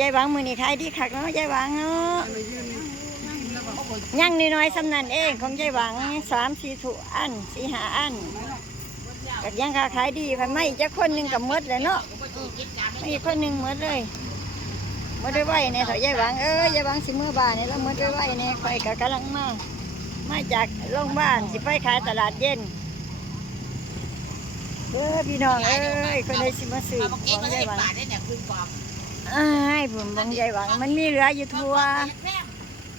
ยายหวังมือนี่ขายดีคักเนาะยายหวังเนาะยังน้อยๆสำนันเองของยายหวังสามสี่ถุอันสี่หาอันกับยังค่าขายดีพันไม่จะคนหนึ่งกับมดเลยเนาะไม่อีคนหนึ่งมดเลยมดได้ไหวเนี่ยเถอะยายหวังเอ้ยยายหวังสิมือบานเนี่ยแล้วมดได้ไหวเนี่ยคอยกับกำลังมามาจากโรงพยาบาลสิไปขายตลาดเย็นเด้อพี่น้องเอ้ยคนใดสิมาซื้อเอาของยายหวัง ไอ้ผมบางยายหวังมันมีเหลืออยู่ทั่ว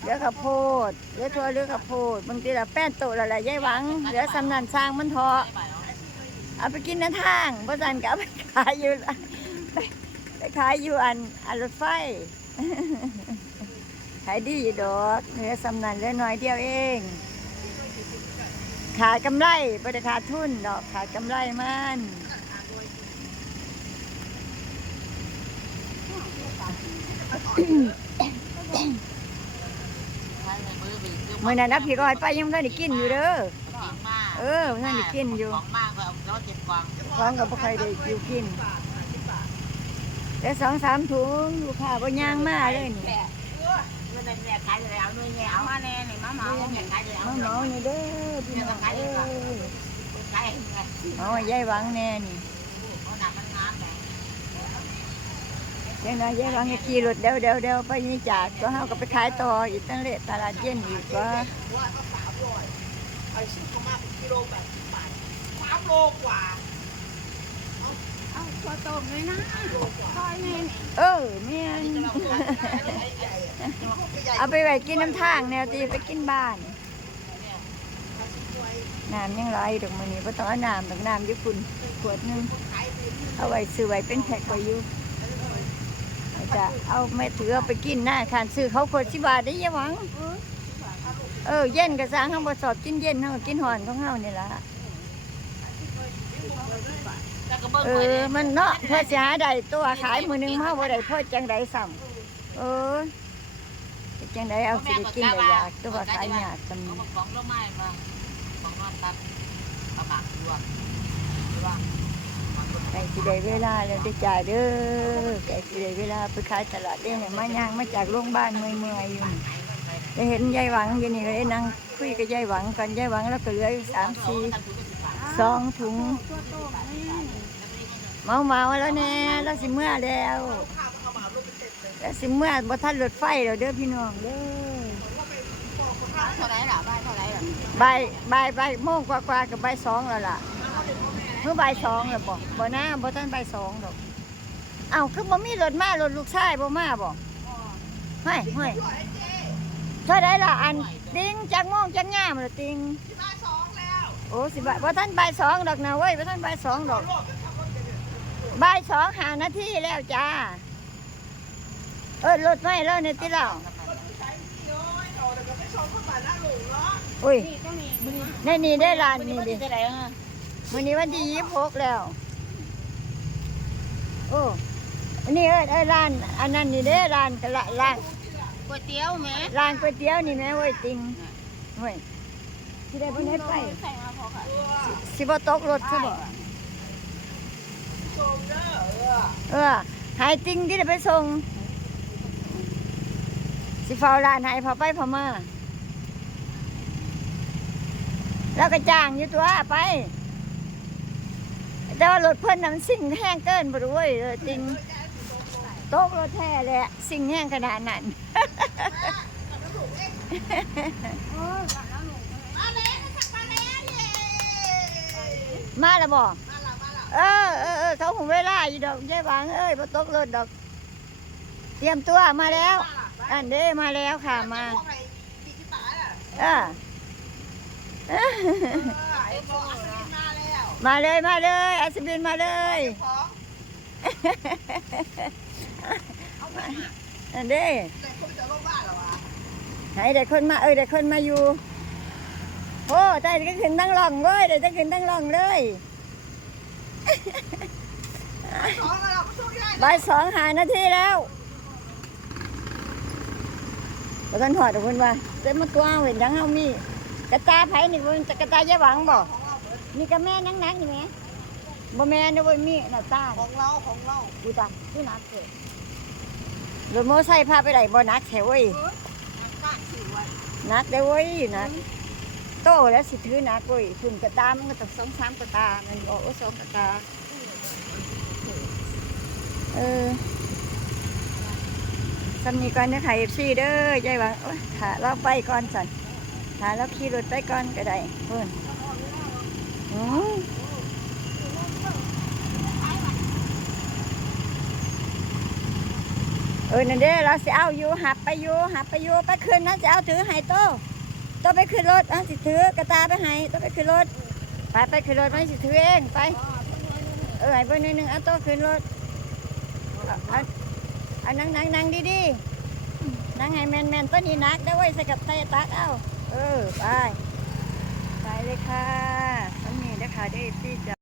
เหลือข้าวโพดเหลือทั่วเหลือข้าวโพดบางทีละแป้นโตละละยายหวังเหลือสำนันสร้างมันเถาะเอาไปกินน้ำทางเพราะสันก็เอาไปขายอยู่ไปขายอยู่อันอันรถไฟขายดีดอกเหลือสำนันเหลือน้อยเดียวเองขาดกำไรบริขาดทุนดอกขาดกำไรมัน มื่อนั้นนะพี่ก็ให้ไปยังไม่ได้กินอยู่เด้อ เออนั่นได้กินอยู่ ของมากก็เอารถเจ็ดกองฟ้องกับใครได้อยู่กิน แต่สองสามถุงลูกค้าก็ย่างมาเลยนี่มันเงินแม่ขายเลยเอาหน่วยแง่เอามาแน่นี่มาเหมาแม่ขายเลยเอามาเหมานี่เด้อพี่น้องเอ้ยเอาให้ยายหวังแน่นี่ เขาหนักมันน้ำไง เดี๋ยวนะยายหวังจะขี่รถเดี๋ยวเดี๋ยวเดี๋ยวไปนี่จากก็เฮาก็ไปขายต่ออีกตั้งเละตลาดเย็นอีกว่าไอ้ชิ้นเขามาเป็นกิโลแปดสิบบาทสามโลกว่าเอาตัวโตเลยนะซอยแม่นี่เออแม่นเอาไปไว้กินน้ำทางแนวตีไปกินบ้านน้ำยังไหลดอกมือนี้เพราะต้องเอาน้ำดอกน้ำญี่ปุ่นขวดหนึงเอาไว้ซื้อไว้เป็นแพ็คไว้อยู่ จะเอาไม่ถือเอาไปกินหน้าทานซื้อเขาขวดสิบาทได้ยังหวัง เออเย็นกระซังเขาบสอบกินเย็นเขาก็กินหอนของเขานี่ละเออมันเนาะเพื่อจะหาได้ตัวขายมือหนึงมาบ่ได้เพื่อจังไดซ้ำเออเฮ็ดจังไดเอาสิกินได้อยากตัวขายยากจำขาบองเราไม่มาของนอนตัดกระมหรือว่าใกล้สิได้เวลาแล้วได้จ่ายเด้อใกล้สิได้เวลาไปขายตลาดเด้เนี่ยมาย่างมาจากโรงพยาบาลเมื่อยๆอยู่นี่ได้เห็นยายหวังอยู่นี่ก็ได้นั่งคุยกับยายหวังก่อนยายหวังแล้วก็เหลืออยู่สามสี่สองถุงตัวต้มแม่นี่เมาเมาๆแล้วแน่แล้วสิเมื่อแล้วแล้วสิเมื่อบ่ทันรถไฟแล้วเด้อพี่น้องเด้อเท่าไรล่ะบ้านเท่าไรล่ะบ่ายบ่ายบ่ายโมงกว่าๆกับบ่ายสองแล้วล่ะ เมื่อบ่ายสองแล้วบ่บ่นะบ่ทันบ่ายสองดอกเอ้าคือบ่มีรถมารถลูกชายบ่มาบ่ห้อยห้อยเท่าไดล่ะอันติงจักโมงจักงามล่ะติงที่บ้านสองแล้วโอ้สิบ่ายบ่ทันบ่ายสองดอกนะเว้ยบ่ทันบ่ายสองดอกบ่ายสองหานาทีแล้วจ้า เออรถไม่แล้วเนี่ยติเราใช้นี่เลยเอาแต่ก็ไม่ชมเข้ามาหน้าหลงเนาะอุ้ยนี่ต้องมีในนี่ได้ร้านนี่ดิเท่าไรอะ วันนี้วันที่ยี่สิบหกแล้ว โอ้อันนี้เอ้ยไอ้ร้าน อันนั้นนี่เด้ร้านกะละร้านก๋วยเตี๋ยวแม่ร้านก๋วยเตี๋ยวนี่แม่เว้ยติงเว้ยที่ได้บ่ได้ไปใส่มาพอค่ะสิบ่ตกรถซะบ่ชมเด้อเออเออหายติงที่ได้ไปส่งสิเฝ้าร้านให้พอไปพอมาแล้วก็จ้างอยู่ตัวไป แต่ว่ารถเพิ่นน่ะมันสิ่งแห้งเกินบ่รู้เว้ยเออติงโต๊ะรถแท้แหละสิ่งแห้งขนาดนั้นเออบ้านแล้วหลงเลยมาแล้วสักมาแล้วเย้มาแล้วบ่มาละมาละเออเออเออเขาคงเวลาอยู่ดอกยายหวังเอ้ยบ่ตกรถดอก เตรียมตัวมาแล้ว อันเด้มาแล้วค่ะมาพวกไหนดีที่ตายอะเออ มาแล้วมาเลยมาเลยอัศวินมาเลยของอันเด้แต่คนจะลงบ้านเหรอวะให้เด็กคนมาเอ้ยเด็กคนมาอยู่โอ้ได้ก็ขึ้นตั้งร่องเว้ยได้ก็ขึ้นตั้งร่องเลยของเราก็สู้ได้บ่ายสองหานาทีแล้วบ่ทันถอดดอกเพิ่นว่าเต็มมาตัวเห็นยังเฮามี กระตาไผนี่บ่จะกระตายายหวังบ่ มีกระแม่นักๆนี่แหมบ่แม่นเด้อเว้ยมีหน้าตาของเราของเราดูตาดูหนักเกิดรถมอไซค์พาไปไหนบ่นักแถวเว้ยบ้านสิว่านักได้อเว้ยนักโตแล้วสิถือนักเว้ยคุณกระตามันก็ต้องสองสามกระตามันบอกว่าสองกระตาเออสำนีก่อนนะค่ะเอฟซีเด้อยายหวังโอ้ยถ้าเราไปก่อนสันถ้าเราขี่รถไปก่อนก็ได้เพิ่นอืม เออนั่นเด้เราสิเอาอยู่หับไปอยู่หับไปอยู่ไปขึ้นนะจะเอาถือให้โตโตไปขึ้นรถอะสิถือกระตาไปให้โตไปขึ้นรถไปไปขึ้นรถไม่สิถือเองไปเออให้เบอร์หนึ่งหนึ่งเอาโตขึ้นรถเอาเอานั่งนั่งนั่งดีดีนั่งให้แมนแมนต้นนี้นักได้ไว้ใส่กับไตตักเอาเออไปไปเลยค่ะตอนนี้นะคะได้ที่จะ